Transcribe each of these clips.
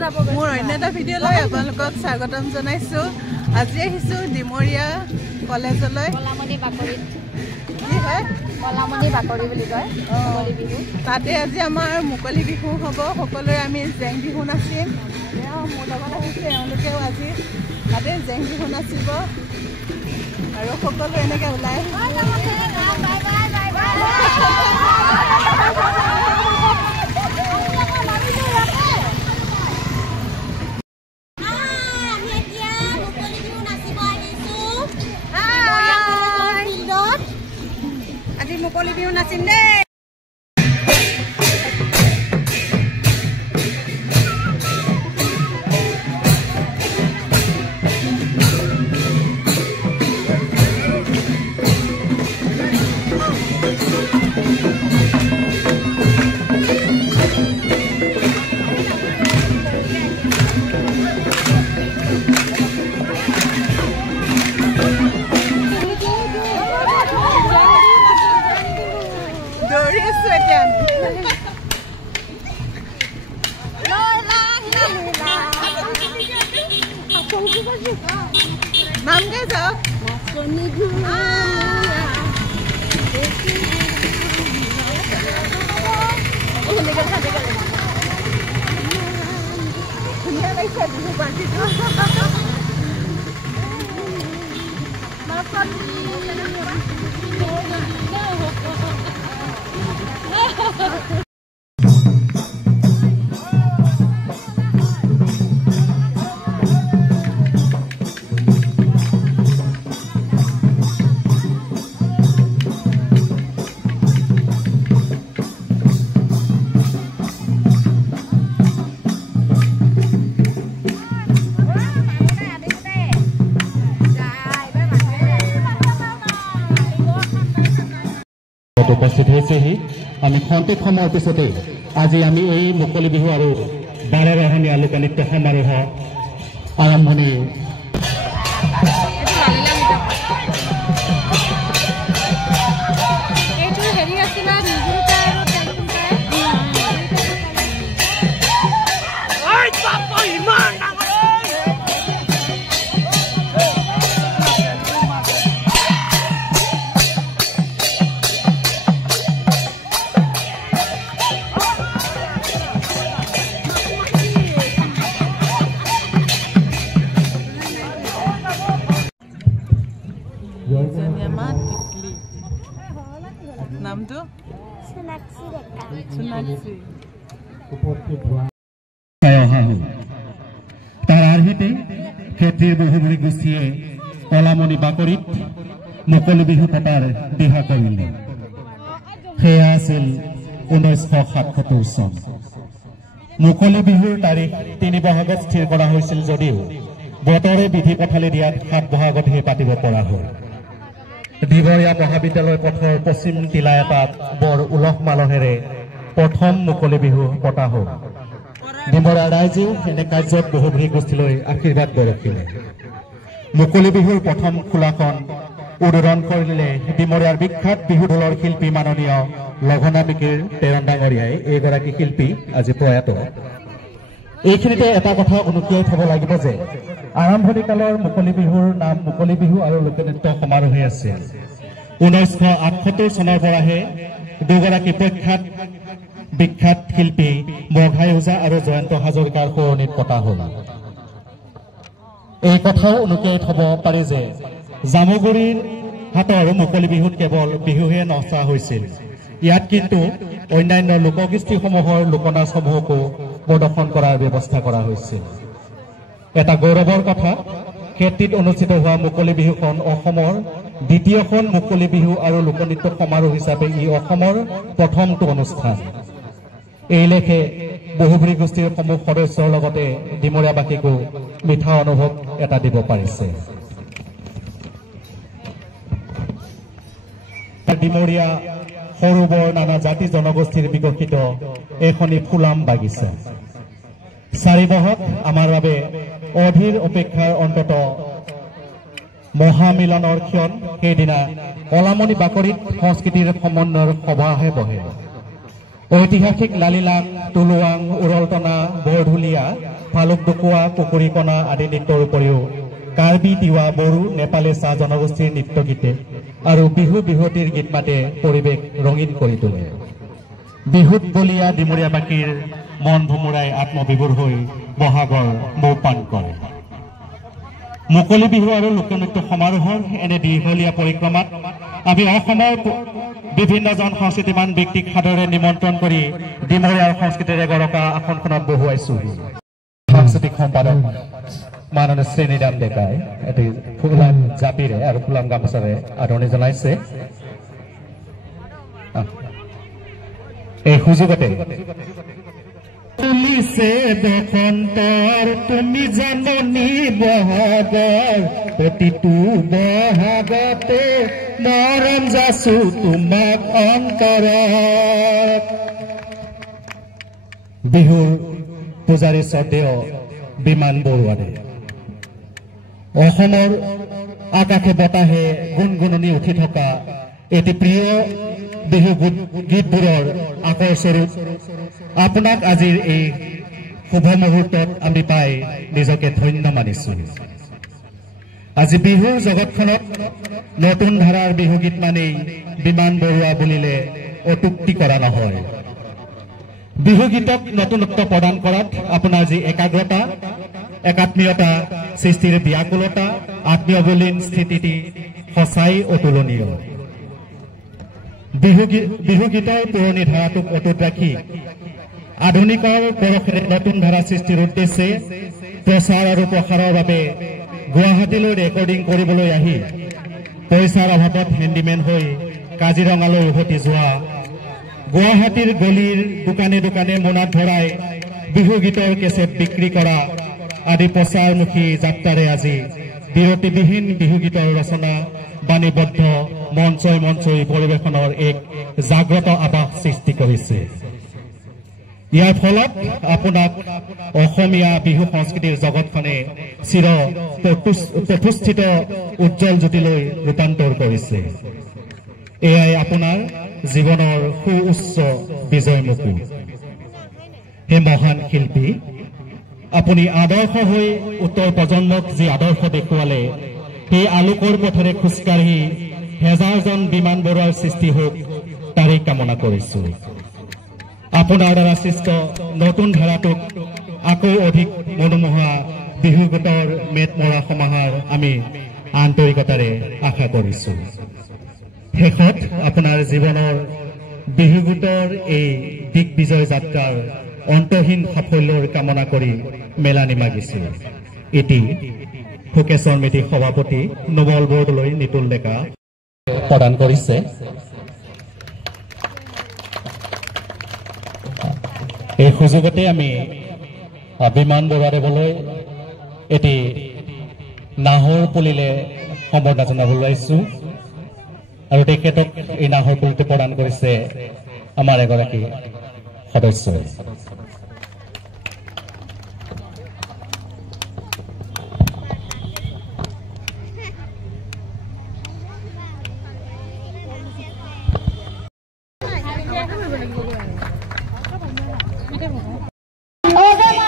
মোৰ অন্য এটা ভিডিঅ'লৈ আপোনালোকক স্বাগতম জনাইছোঁ। আজি আহিছোঁ ডিমৰীয়া কলেজলৈ। কলামণি বাকৰিত কি হয় কলামণি বাকৰি বুলি কয় মুকলি বিহু। তাতে আজি আমাৰ মুকলি বিহু হ'ব। সকলোৱে আমি জেং বিহু নাচিম। মোৰ লগত আহিছে এওঁলোকেও আজি তাতে জেং বিহু নাচিব আৰু সকলো এনেকৈ ওলাই আজি মুকলি বিহু নাচিম দেই। নাম গাই যাওক। ধুনীয়া লাগিছে বিহু পাৰ্টিটো। উপস্থিত হৈছেহি। আমি খন্তেক সময়ৰ পিছতে আজি আমি এই মুকলি বিহু আৰু 12 ৰহণীয়া লোকনৃত্য সমাৰোহ আৰম্ভণি নামটো তাৰ আৰ্হিতে ক্ষেত্ৰীৰ বহুমূৰী গোষ্ঠীয়ে কলামণি বাকৰিত মুকলি বিহু পতাৰ দিহা কৰিলে। সেয়া আছিল 1977 চন। মুকলি বিহুৰ তাৰিখ 3 বহাগত স্থিৰ কৰা হৈছিল যদিও বতৰে বিধি পথালি দিয়াত 7 বহাগতহে পাতিব পৰা হ'ল। ডিমৰীয়া মহাবিদ্যালয় পথৰ পশ্চিম টিলা এটাত বৰ উলহ মালহেৰে প্ৰথম মুকলি বিহু পতা হ'ল। ডিমৰীয়া ৰাইজেও এনে কাৰ্যত বহুমূৰী গোষ্ঠীলৈ আশীৰ্বাদ বৰষিলে। মুকলি বিহুৰ প্ৰথম খোলাখন উদ্বোধন কৰিলে ডিমৰীয়াৰ বিখ্যাত বিহু ঢোলৰ শিল্পী মাননীয় লঘনা মিকিৰ তেৰণ ডাঙৰীয়াই। এইগৰাকী শিল্পী আজি প্ৰয়াত। এইখিনিতে এটা কথা অনুকিয়াই থব লাগিব যে আৰম্ভণি কালৰ মুকলি বিহুৰ নাম মুকলি বিহু আৰু লোকনৃত্য সমাৰোহে আছিল। 1978 চনৰ পৰাহে দুগৰাকী বিখ্যাত শিল্পী মঘাই ওজা আৰু জয়ন্ত হাজৰিকাৰ সোঁৱৰণিত পতা হ'ল। এই কথাও অনুকিয়াই থব পাৰি যে জামুগুৰিৰ হাতৰ মুকলি বিহুত কেৱল বিহুহে নচা হৈছিল। ইয়াত কিন্তু অন্যান্য লোকগোষ্ঠীসমূহৰ লোকনাচসমূহকো প্ৰদৰ্শন কৰাৰ ব্যৱস্থা কৰা হৈছিল। এটা গৌৰৱৰ কথা, ক্ষেত্ৰীত অনুষ্ঠিত হোৱা মুকলি বিহুখন অসমৰ দ্বিতীয়খন মুকলি বিহু আৰু লোকনৃত্য সমাৰোহ হিচাপে ই অসমৰ প্ৰথমটো অনুষ্ঠান। এই লেখে বহুমূৰী গোষ্ঠীৰ সমূহ সদস্যৰ লগতে ডিমৰীয়াবাসীকো মিঠা অনুভৱ এটা দিব পাৰিছে। ডিমৰীয়া সৰু বৰ নানা জাতি জনগোষ্ঠীৰ বিকশিত এখনি ফুলাম বাগিচা। 4 বহাগ আমাৰ বাবে অধীৰ অপেক্ষাৰ অন্তত মহামিলনৰ ক্ষণ। সেইদিনা কলামণি বাকৰিত সংস্কৃতিৰ সমন্বয়ৰ সভাহে বহে। ঐতিহাসিক লালিলাং, তুলুৱাং, উৰলটনা, বৰঢুলীয়া, ভালুক ডুকুৱা, কুকুৰীকণা আদি নৃত্যৰ উপৰিও কাৰ্বি, তিৱা, বড়ো, নেপালী চাহ জনগোষ্ঠীৰ নৃত্য গীতে আৰু বিহুৱতীৰ গীত মাতে পৰিৱেশ ৰঙীন কৰি তোলে। বিহুত বলীয়া ডিমৰীয়াবাসীৰ মন ভোমোৰাই আত্মবিভোৰ হৈ বহাগৰ মৌপান কৰে। মুকলি বিহু আৰু লোকনৃত্য সমাৰোহৰ এনে দীঘলীয়া পৰিক্ৰমাত আমি অসমৰ বিভিন্নজন সংস্কৃতিমান ব্যক্তিক সাদৰে নিমন্ত্ৰণ কৰি ডিমৰীয়াৰ সংস্কৃতিৰে গৰকা আসনখনত বহুৱাইছো। সাংস্কৃতিক সম্পাদক মাননীয় শ্ৰেণীৰাম ডেকাই এটি ফুলাম জাপিৰে আৰু ফুলাম গামোচাৰে আদৰণি জনাইছে। এই সুযোগতে তুলিছে বসন্তৰ তুমি জাননী বহাগৰ প্ৰতিটো বহাগতে মৰম যাচো তোমাক অন্তৰত। বিহুৰ পূজাৰী শ্ৰদ্ধেয় বিমান বৰুৱাৰে অসমৰ আকাশে বতাহে গুণগুণনি উঠি থকা এটি প্ৰিয় বিহু গীতবোৰৰ আকৰ স্বৰূপ আপোনাক আজিৰ এই শুভ মুহূৰ্তত আমি পাই নিজকে ধন্য মানিছো। আজি বিহুৰ জগতখনত নতুন ধাৰাৰ বিহুগীত মানেই বিমান বৰুৱা বুলিলে অতুক্তি কৰা নহয়। বিহুগীতক নতুনত্ব প্ৰদান কৰাত আপোনাৰ যি একাগ্ৰতা, একাত্মীয়তা সৃষ্টিৰ ব্যাকুলতা, আত্মীয়বলীন স্থিতিটি সঁচাই অতুলনীয়। বিহুগীতৰ পুৰণি ধাৰাটোক অটুট ৰাখি আধুনিকৰ পৰশেৰে নতুন ধাৰা সৃষ্টিৰ উদ্দেশ্যে প্ৰচাৰ আৰু প্ৰসাৰৰ বাবে গুৱাহাটীলৈ ৰেকৰ্ডিং কৰিবলৈ আহি পইচাৰ অভাৱত হেণ্ডিমেন হৈ কাজিৰঙালৈ উভতি যোৱা, গুৱাহাটীৰ গলিৰ দোকানে দোকানে মোনাত ভৰাই বিহুগীতৰ কেছেট বিক্ৰী কৰা আদি প্ৰচাৰমুখী যাত্ৰাৰে আজি বিৰতিবিহীন বিহুগীতৰ ৰচনা বাণীবদ্ধ মঞ্চই পৰিৱেশনৰ এক জাগ্ৰত আভাস সৃষ্টি কৰিছে। ইয়াৰ ফলত আপোনাক অসমীয়া বিহু সংস্কৃতিৰ জগতখনে চিৰ প্ৰতিষ্ঠিত উজ্জ্বল জ্যোতিলৈ ৰূপান্তৰ কৰিছে। এয়াই আপোনাৰ জীৱনৰ সুউচ্চ বিজয় মুকুট। হে মহান শিল্পী, আপুনি আদৰ্শ হৈ উত্তৰ প্ৰজন্মক যি আদৰ্শ দেখুৱালে, সেই আলোকৰ পথেৰে খোজকাঢ়ি হেজাৰজন বিমান বৰুৱাৰ সৃষ্টি হওক তাৰে কামনা কৰিছো। আপোনাৰ দ্বাৰা সৃষ্ট নতুন ধাৰাটোক আকৌ অধিক মনোমোহা বিহুগীতৰ মেট মৰা সমাহাৰ আমি আন্তৰিকতাৰে আশা কৰিছো। শেষত আপোনাৰ জীৱনৰ বিহুগীতৰ এই দিগ্বিজয় যাত্ৰাৰ অন্তহীন সাফল্যৰ কামনা কৰি মেলানি মাগিছো। এটি ফুকেশ্বৰ সমিতিৰ সভাপতি নোমল বৰদলৈ নিতুল ডেকা প্ৰদান কৰিছে। এই সুযোগতে আমি বিমান বৰুৱাদেৱলৈ এটি নাহৰ পুলিলে সম্বৰ্ধনা জনাবলৈ আহিছো আৰু তেখেতক এই নাহৰ পুলিটো প্ৰদান কৰিছে আমাৰ এগৰাকী সদস্যই। Oh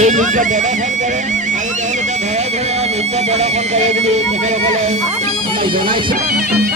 এই নৃত্য প্ৰদৰ্শন কৰে আৰু তেওঁলোকে ঘৰে ঘৰে নৃত্য প্ৰদৰ্শন কৰে বুলি তেখেতসকলে জনাইছে।